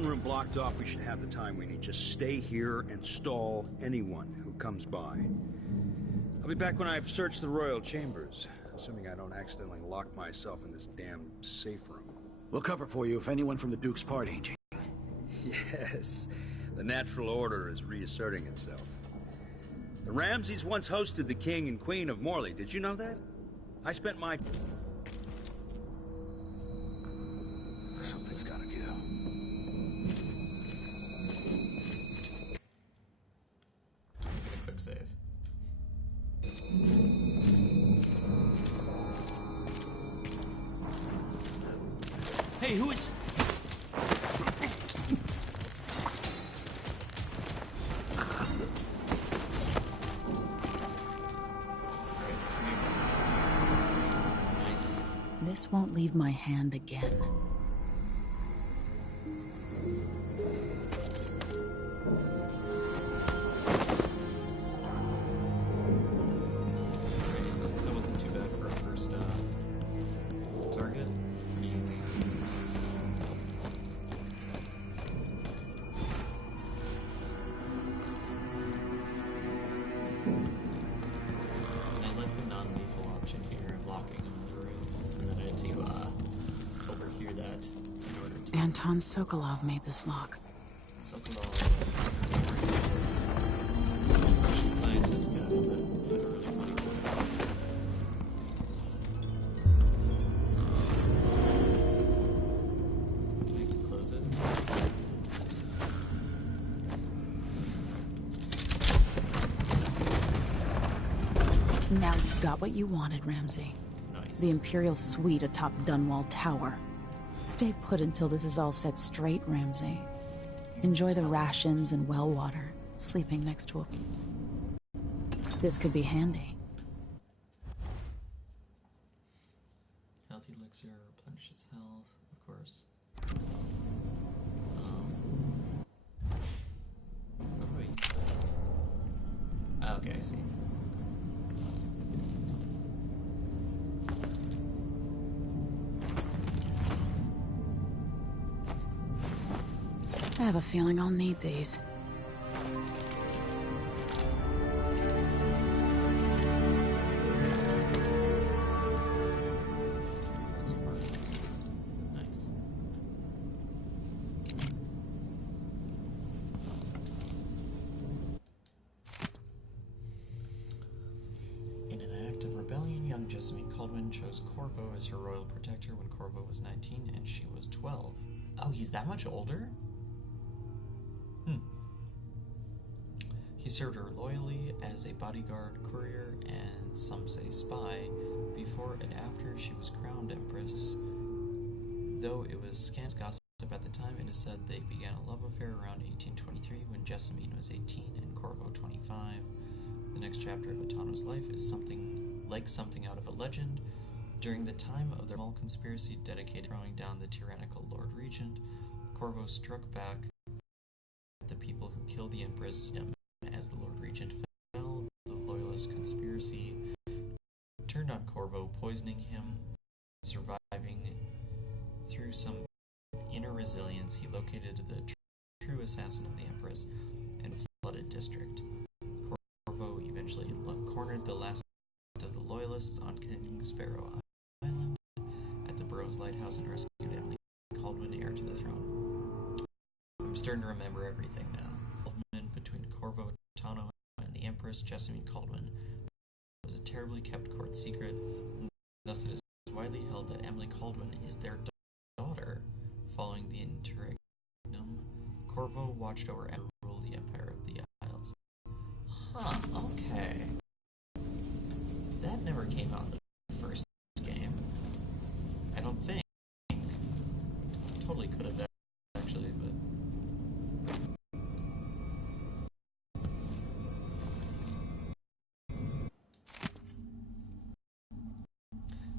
throne room blocked off, we should have the time we need. Just stay here and stall anyone who comes by. I'll be back when I've searched the royal chambers, assuming I don't accidentally lock myself in this damn safe room. We'll cover for you if anyone from the Duke's party. Yes, the natural order is reasserting itself. The Ramseys once hosted the King and Queen of Morley. Did you know that? I spent my... Something's gotta give. Quick save. Hey, who is... Nice. This won't leave my hand again. That wasn't too bad for a first target. Pretty easy. I like the non-lethal option here of locking him in the room, and then I had to overhear that in order to... Anton Sokolov made this lock. Sokolov, Russian scientist guy that had a really funny voice. Can I close it? Now you've got what you wanted, Ramsey. Nice. The Imperial Suite atop Dunwall Tower. Stay put until this is all set straight, Ramsey. Enjoy the rations and well water, sleeping next to a... This could be handy. Healthy elixir replenishes health, of course. What do I use? Oh, okay, I see. I have a feeling I'll need these. Smart. Nice. In an act of rebellion, young Jessamine Caldwin chose Corvo as her royal protector when Corvo was 19 and she was 12. Oh, he's that much older? He served her loyally as a bodyguard, courier, and some say spy, before and after she was crowned empress. Though it was scant gossip at the time, it is said they began a love affair around 1823 when Jessamine was 18 and Corvo 25. The next chapter of Atano's life is something out of a legend. During the time of the small conspiracy dedicated to throwing down the tyrannical Lord Regent, Corvo struck back at the people who killed the Empress. As the Lord Regent fell, the Loyalist conspiracy turned on Corvo, poisoning him. Surviving through some inner resilience, he located the true assassin of the Empress and flooded district. Corvo eventually cornered the last of the Loyalists on King Sparrow Island at the Burroughs Lighthouse and rescued Emily Caldwin, heir to the throne. I'm starting to remember everything now. Between Corvo Atano and the Empress Jessamine Caldwin was a terribly kept court secret, and thus it is widely held that Emily Caldwin is their daughter. Following the interregnum, Corvo watched over and ruled the Empire of the Isles. Huh, okay. That never came out in the first game. I don't think. Totally could have actually, but...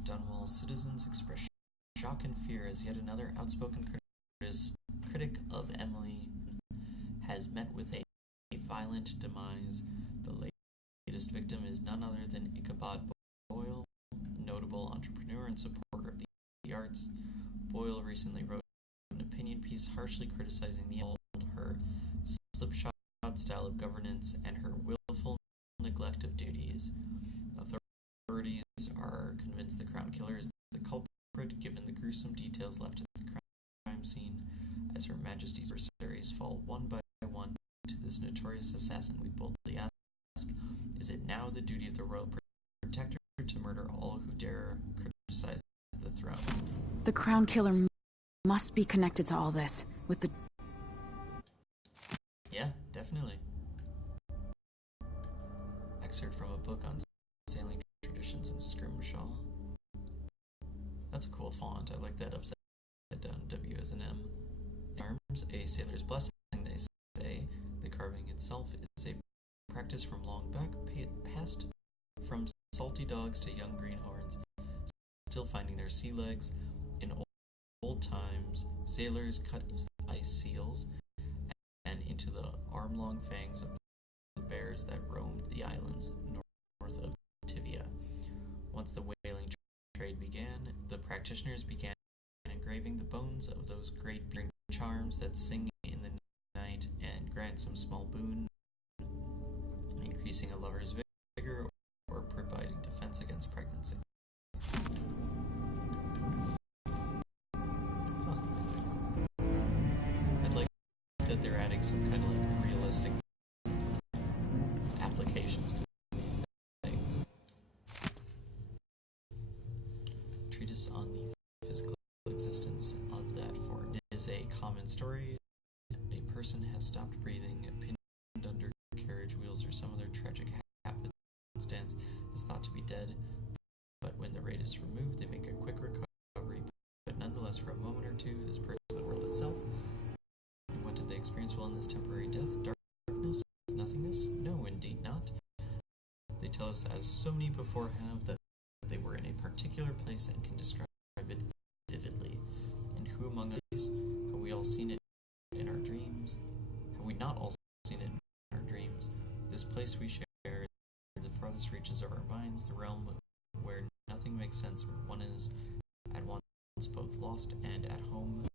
Dunwall citizens express shock and fear as yet another outspoken critic of Emily has met with a violent demise. The latest victim is none other than Ichabod Boyle, notable entrepreneur and supporter of the arts. Boyle recently wrote an opinion piece harshly criticizing her slipshod style of governance and her willful neglect of duties. Authorities are convinced the Crown Killer is the culprit, given the gruesome details left at the crime scene. As Her Majesty's adversaries fall one by one to this notorious assassin, we boldly ask, is it now the duty of the royal protector to murder all who dare criticize the throne? The Crown Killer must be connected to all this, with the... Yeah, definitely. Excerpt from a book on sailing traditions in Scrimshaw. That's a cool font. I like that upside down W as an M. Arms, a sailor's blessing, they say. The carving itself is a practice from long back, passed from salty dogs to young greenhorns, still finding their sea legs. In old times, sailors cut ice seals and into the arm-long fangs of the bears that roamed the islands north of Tivia. Once the whaling trade began, the practitioners began engraving the bones of those great charms that sing in the night and grant some small boon, increasing a lover's vigor or providing defense against pregnancy. I'd like that they're adding some kind of like realistic applications to these things. Treatise on the physical existence of that form is a common story. A person has stopped breathing, pinned under carriage wheels, or some other tragic happenstance, is thought to be dead, but when the raid is removed, they make a quick recovery, but nonetheless, for a moment or two, this person is the world itself. And what did they experience while in this temporary death? Darkness? Nothingness? No, indeed not. They tell us, as so many before have, that they were in a particular place and can describe it vividly. And who among us have we all seen it in our dreams? Have we not all seen it in our dreams? This place we share, the farthest reaches of our minds, the realm where nothing makes sense, where one is at once both lost and at home.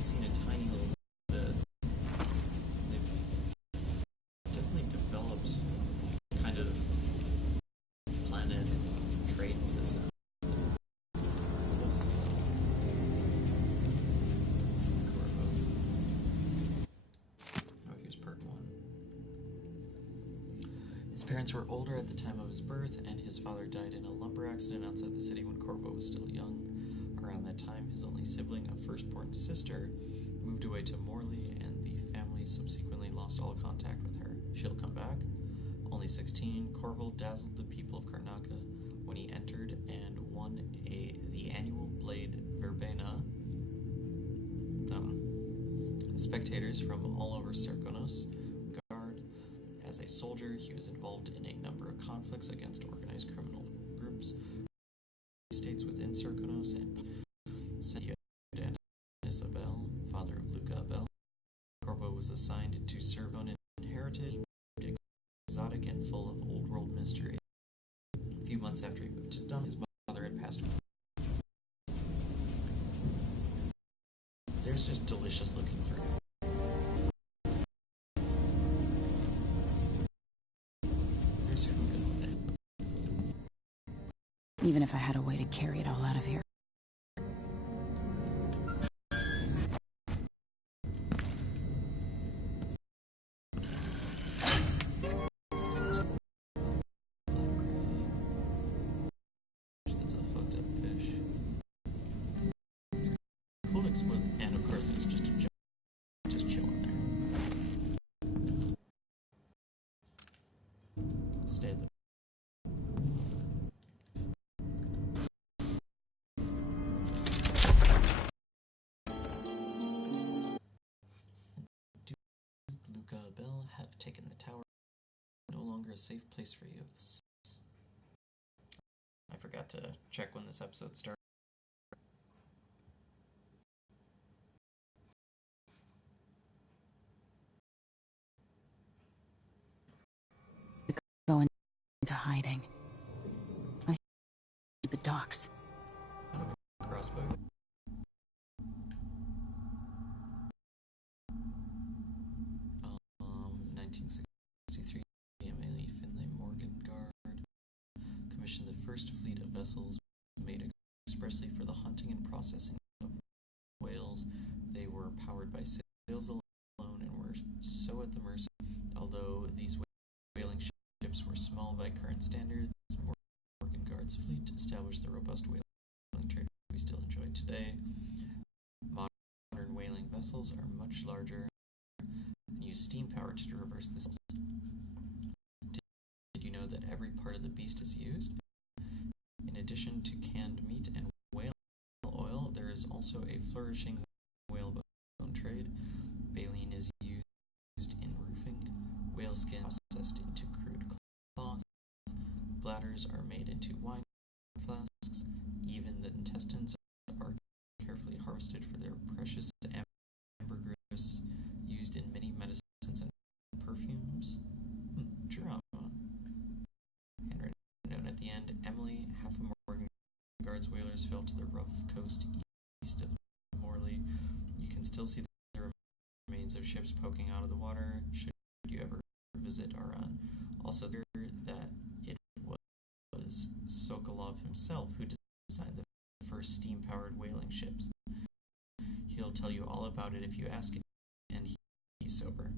Seen a tiny little bit. They've definitely developed kind of planet trade system. It's cool to see. Oh, here's part 1. His parents were older at the time of his birth, and his father died in a lumber accident outside the city when Corvo was still young. Around that time, his only sibling, a firstborn sister, moved away to Morley, and the family subsequently lost all contact with her. She'll come back. Only 16, Corval dazzled the people of Karnaca when he entered and won the annual Blade Verbena. Spectators from all over Serkonos guard. As a soldier, he was involved in a number of conflicts against organized criminal groups, states within Serkonos, and Isabel, father of Luca Abel. Corvo was assigned to serve on an heritage, exotic and full of old world mystery. A few months after he moved to Dum, his mother had passed away. There's just delicious looking fruit. There's hookahs in it. Even if I had a way to carry it all out of here. And of course it's just a joke, just chilling there. Stay there. Duke Luca Abel have taken the tower, no longer longer a safe place for you. I forgot to check when this episode started. Go into hiding. I the docks. Crossbow. 1963, Emily Finlay Morgan Guard commissioned the first fleet of vessels made expressly for the hunting and processing of whales. They were powered by sails alone and were so at the mercy. Although these whaling ships were small by current standards, Morgan Guard's fleet established the robust whaling trade we still enjoy today. Modern whaling vessels are much larger and use steam power to reverse the sails. Did you know that every part of the beast is used? In addition to canned meat and whale oil, there is also a flourishing whalebone trade. Baleen is used in roofing, whale skin processed into crude cloth, bladders are made into wine flasks, even the intestines are carefully harvested for their precious ambergris used in many medicines and perfumes. Drama. Handwritten note at the end, Emily, half of Morgan Guard's whalers fell to the rough coast east of Morley. You can still see the remains of ships poking out of the water should you ever visit our run. Also, that it was Sokolov himself who designed the first steam-powered whaling ships. He'll tell you all about it if you ask him, and he's sober.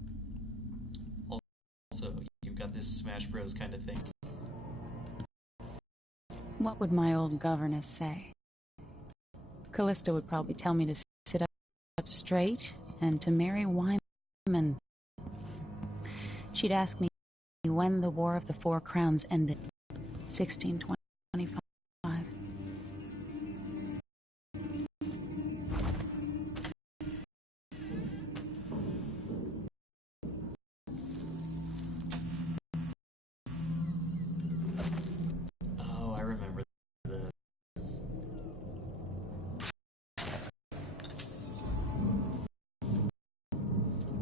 Also, you've got this Smash Bros kind of thing. What would my old governess say? Callista would probably tell me to sit up straight and to marry Wyman. She'd ask me when the War of the Four Crowns ended. 1625. Oh, I remember this.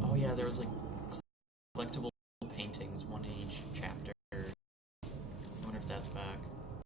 Oh yeah, there was like collectible paintings, one in each chapter.